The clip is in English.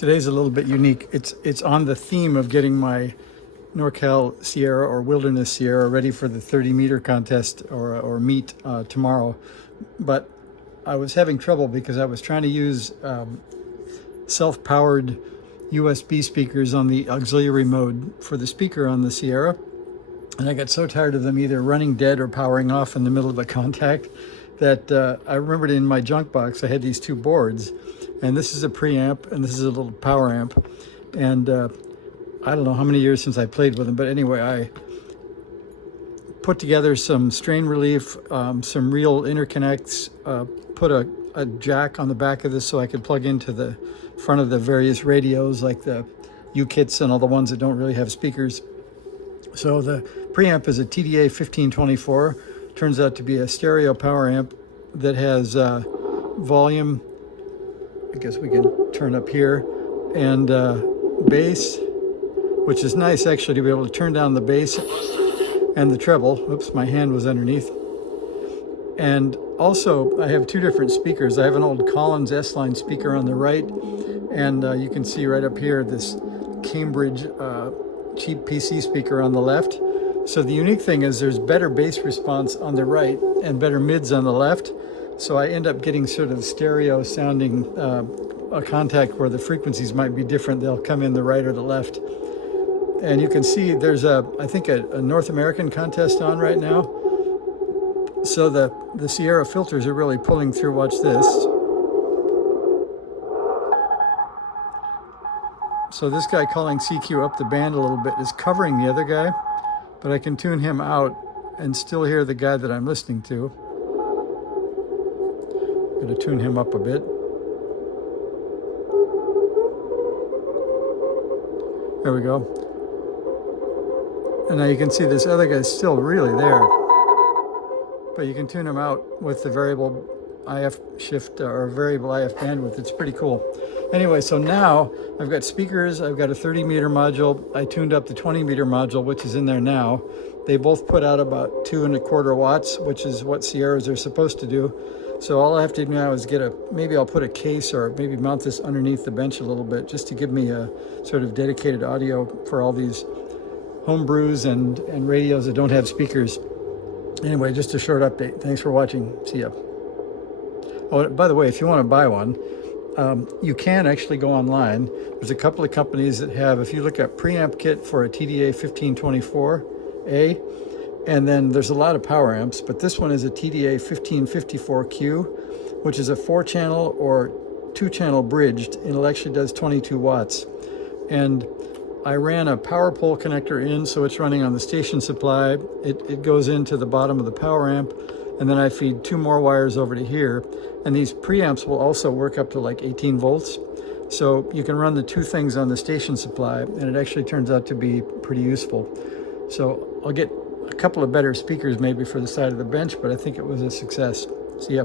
Today's a little bit unique. It's on the theme of getting my Norcal Sierra or Wilderness Sierra ready for the 30-meter contest or meet tomorrow. But I was having trouble because I was trying to use self-powered USB speakers on the auxiliary mode for the speaker on the Sierra. And I got so tired of them either running dead or powering off in the middle of a contact that I remembered in my junk box I had these two boards. And this is a preamp, and this is a little power amp. And I don't know how many years since I played with them, but anyway, I put together some strain relief, some real interconnects, put a jack on the back of this so I could plug into the front of the various radios, like the Youkits and all the ones that don't really have speakers. So the preamp is a TDA 1524. Turns out to be a stereo power amp that has volume, I guess we can turn up here, and bass, which is nice actually to be able to turn down the bass and the treble. Oops, my hand was underneath. And also I have two different speakers. I have an old Collins S-Line speaker on the right, and you can see right up here this Cambridge cheap PC speaker on the left. So the unique thing is there's better bass response on the right and better mids on the left. So I end up getting sort of stereo sounding a contact where the frequencies might be different. They'll come in the right or the left. And you can see there's I think a North American contest on right now. So the Sierra filters are really pulling through. Watch this. So this guy calling CQ up the band a little bit is covering the other guy, but I can tune him out and still hear the guy that I'm listening to. I'm going to tune him up a bit. There we go. And now you can see this other guy's still really there, but you can tune him out with the variable IF shift or variable IF bandwidth. It's pretty cool. Anyway, so now I've got speakers, I've got a 30-meter module. I tuned up the 20-meter module, which is in there now. They both put out about 2¼ watts, which is what Sierras are supposed to do. So all I have to do now is get maybe I'll put a case or maybe mount this underneath the bench a little bit just to give me a sort of dedicated audio for all these home brews and radios that don't have speakers. Anyway, just a short update. Thanks for watching. See ya. Oh, by the way, if you want to buy one, you can actually go online. There's a couple of companies that have, if you look at preamp kit for a TDA 1524A, and then there's a lot of power amps, but this one is a TDA 1554Q, which is a 4-channel or 2-channel bridged, and it actually does 22 watts. And I ran a power pole connector in, so it's running on the station supply. It goes into the bottom of the power amp, and then I feed 2 more wires over to here. And these preamps will also work up to like 18 volts. So you can run the 2 things on the station supply, and it actually turns out to be pretty useful. So I'll get a couple of better speakers maybe for the side of the bench, but I think it was a success. See ya.